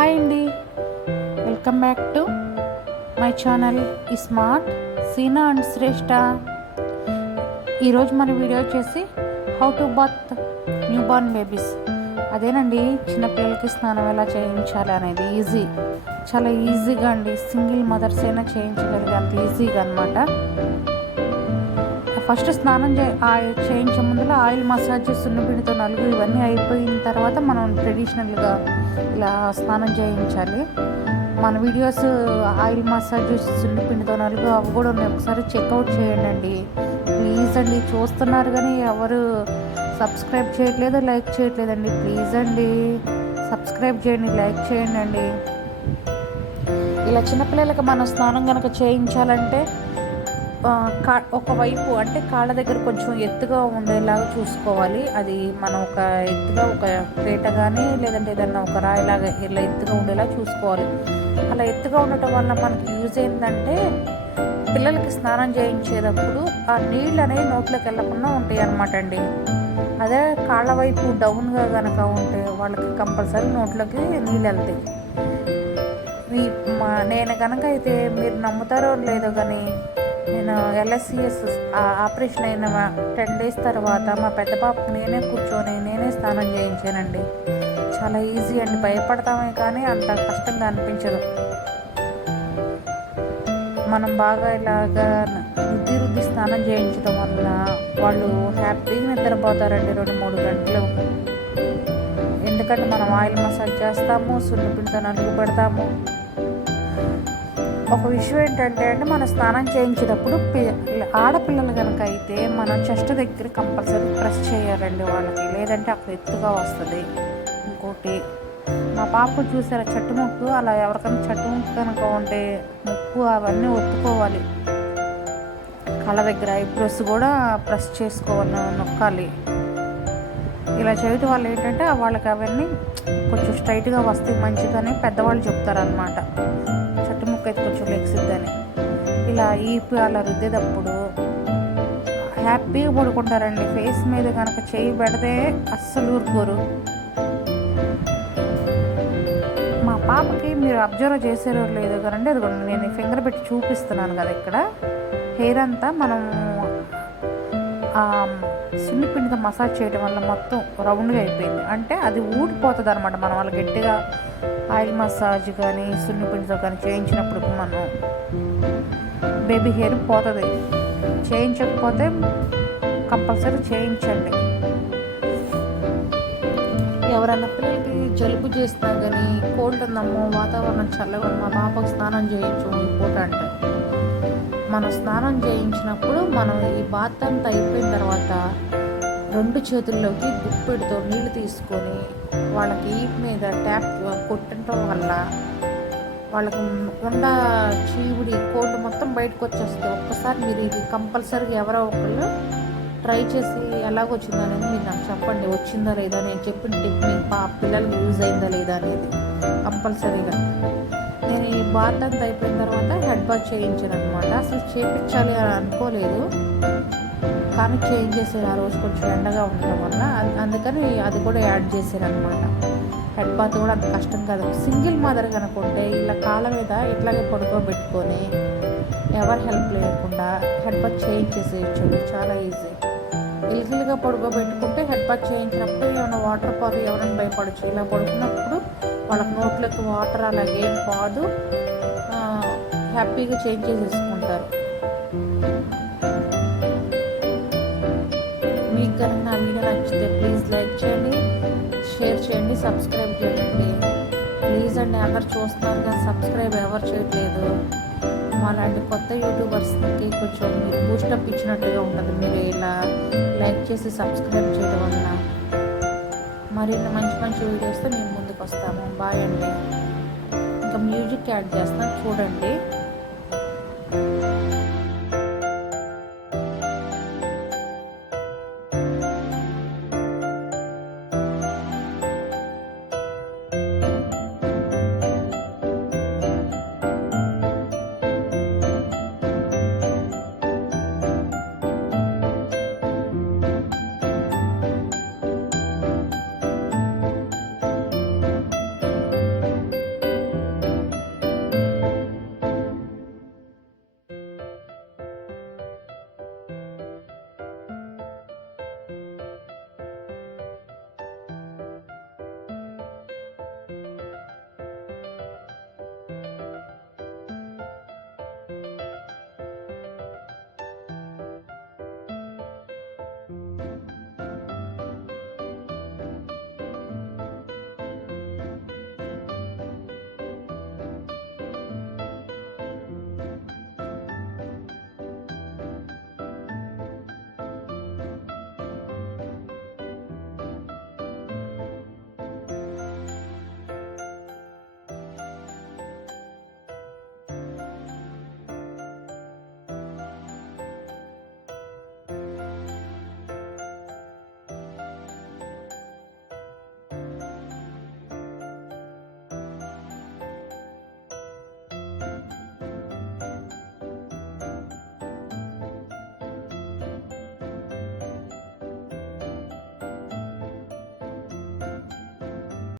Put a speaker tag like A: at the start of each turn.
A: Hi అండి. Welcome back to my channel smart Seena and Shreshta ఈరోజు మన video వచ్చేసి how to bath newborn babies అదేనండి చిన్నపిల్లలకి స్నానం ఎలా చేయించాలి అనేది ఈజీ చాలా ఈజీగా అండి సింగిల్ మదర్స్ అయినా చేయించగలిగే అంత ఈజీగా అనమాట ఫస్ట్ స్నానం చే ఆయిల్ చేయించే ముందులో ఆయిల్ మసాజ్ సున్నపిండితో నలుగు ఇవన్నీ అయిపోయిన తర్వాత మనం ట్రెడిషనల్గా ఇలా స్నానం చేయించాలి. మన వీడియోస్ ఆయిల్ మసాజ్ సున్నపిండితో నలుగు అవి కూడా ఉన్నాయి. ఒకసారి చెక్అవుట్ చేయండి ప్లీజ్ అండి చూస్తున్నారు కానీ ఎవరు సబ్స్క్రైబ్ చేయట్లేదు లైక్ చేయట్లేదండి. ప్లీజ్ అండి సబ్స్క్రైబ్ చేయండి లైక్ చేయండి అండి ఇలా చిన్నపిల్లలకి మనం స్నానం కనుక చేయించాలంటే కా ఒకవైపు అంటే కాళ్ళ దగ్గర కొంచెం ఎత్తుగా ఉండేలాగా చూసుకోవాలి. అది మనం ఒక ఎత్తుగా ఒక పీట కానీ లేదంటే ఏదైనా ఒక రాయిలాగా ఇలా ఎత్తుగా ఉండేలా చూసుకోవాలి. అలా ఎత్తుగా ఉండటం వల్ల మనకి యూజ్ ఏంటంటే పిల్లలకి స్నానం చేయించేటప్పుడు ఆ నీళ్ళు అనేవి నోట్లోకి వెళ్ళకుండా ఉంటాయి అనమాట అండి. అదే కాళ్ళ వైపు డౌన్గా కనుక ఉంటే వాళ్ళకి కంపల్సరీ నోట్లోకి నీళ్ళు వెళ్తాయి. మీ మా నేను కనుక అయితే మీరు నమ్ముతారో లేదో కానీ ఎల్ఎస్సిఎస్ ఆపరేషన్ అయిన టెన్ డేస్ తర్వాత మా పెద్ద పాపకు నేనే కూర్చొని నేనే స్నానం చేయించానండి. చాలా ఈజీ అండి భయపడతామే కానీ అంత కష్టంగా అనిపించదు. మనం బాగా ఇలాగా రుద్ది రుద్ది స్నానం చేయించడం వల్ల వాళ్ళు హ్యాపీగా నిద్రపోతారండి రెండు మూడు గంటలు. ఎందుకంటే మనం ఆయిల్ మసాజ్ చేస్తాము సున్నిపిండితో నలుగు పెడతాము. ఒక విషయం ఏంటంటే అంటే మనం స్నానం చేయించేటప్పుడు పి- ఆడపిల్లలు కనుక అయితే మనం చెస్ట్ దగ్గర కంపల్సరీ ప్రెస్ చేయాలండి వాళ్ళకి. లేదంటే అక్కడ ఎత్తుగా వస్తుంది. ఇంకోటి మా పాప చూసారా చెట్టు ముక్కు? అలా ఎవరికైనా చెట్టు ముక్కు కనుక ఉంటే ముక్కు అవన్నీ ఒత్తుకోవాలి. కళ్ళ దగ్గర ఐబ్రోస్ కూడా ప్రెస్ చేసుకోవాలి నొక్కాలి. ఇలా చేయటం వల్ల ఏంటంటే వాళ్ళకి అవన్నీ కొంచెం స్ట్రైట్గా వస్తే మంచిదని పెద్దవాళ్ళు చెప్తారనమాట చెట్టు అయితే కొంచెం లెగ్సిద్దని ఇలా ఈపి అలా రుద్దేటప్పుడు హ్యాపీగా పడుకుంటారండి. ఫేస్ మీద కనుక చేయి పెడితే అస్సలు ఊరుకోరు. మా పాపకి మీరు అబ్జర్వ్ చేసేవారు లేదో కదండి? అదిగోండి నేను ఫింగర్ పెట్టి చూపిస్తున్నాను కదా ఇక్కడ. హెయిర్ అంతా మనం సున్నిపిండితో మసాజ్ చేయడం వల్ల మొత్తం రౌండ్గా అయిపోయింది. అంటే అది ఊడిపోతుంది అనమాట మనం వాళ్ళ గట్టిగా ఆయిల్ మసాజ్ కానీ సున్నిపిండితో కానీ చేయించినప్పుడు మనం బేబీ హెయిర్ పోతుంది. చేయించకపోతే కంపల్సరీ చేయించండి. ఎవరైనా పిల్లలకి జలుబు చేసినా కానీ కోల్డ్ ఉందమ్మో వాతావరణం చల్లగా మా పాపకు స్నానం చేయించు ఈ పూట అంటే మనం స్నానం చేయించినప్పుడు మనం ఈ బాత్ అంతా అయిపోయిన తర్వాత రెండు చేతుల్లోకి గుప్పెడితో నీళ్ళు తీసుకొని వాళ్ళకి ఈట్ మీద ట్యాప్ కొట్టడం వల్ల వాళ్ళకి ఉండ చీవుడి కోల్డ్ మొత్తం బయటకు వచ్చేస్తుంది. ఒక్కసారి మీరు ఇది కంపల్సరీగా ఎవరో ఒకళ్ళు ట్రై చేసి ఎలాగొచ్చిందో అనేది మీరు నాకు చెప్పండి. వచ్చిందా లేదా నేను చెప్పిన టిప్ మీ పిల్లలకి యూజ్ అయిందా లేదా అనేది కంపల్సరీగా. నేను ఈ బాత్ అంతా అయిపోయిన తర్వాత హెడ్ బాత్ చేయించాను అనమాట అసలు చేయించాలి అని అనుకోలేదు. కానీ చేంజ్ చేసాను ఆ రోజు కొంచెం ఎండగా ఉండడం వల్ల అందుకని అది కూడా యాడ్ చేశాను అనమాట హెడ్ బాత్ కూడా అంత కష్టం కాదు. సింగిల్ మదర్ కనుకుంటే ఇలా కాళ్ళ మీద ఇట్లాగే పడుకోబెట్టుకొని ఎవరి హెల్ప్ లేకుండా హెడ్ బాత్ చేయించేసేయచ్చు చాలా ఈజీ. ఇల్గిల్గా పడుకోబెట్టుకుంటే హెడ్ బాత్ చేయించినప్పుడు ఏమైనా వాటర్ పాలు ఎవరైనా భయపడచ్చు. ఇలా పడుకున్నప్పుడు వాళ్ళకి నోట్లోకి వాటర్ అలాగే కాదు. హ్యాపీగా చేంజ్ చేసేసుకుంటారు. మీకు కనుక నా వీడియో నచ్చితే ప్లీజ్ లైక్ చేయండి షేర్ చేయండి సబ్స్క్రైబ్ చేయండి. ప్లీజ్ అండి అందరు చూస్తున్నారు కానీ సబ్స్క్రైబ్ ఎవరు చేయట్లేదు. మాలాంటి కొత్త యూట్యూబర్స్కి కొంచెం మీరు బూస్టప్ ఇచ్చినట్టుగా ఉంటుంది. మీరు ఇలా లైక్ చేసి సబ్స్క్రైబ్ చేయడం వల్ల మరిన్ని మంచి మంచి వీడియోస్తో మేము వస్తాము బాయ్ అండి. ఇంకా మ్యూజిక్ యాడ్ చేస్తాను. చూడండి.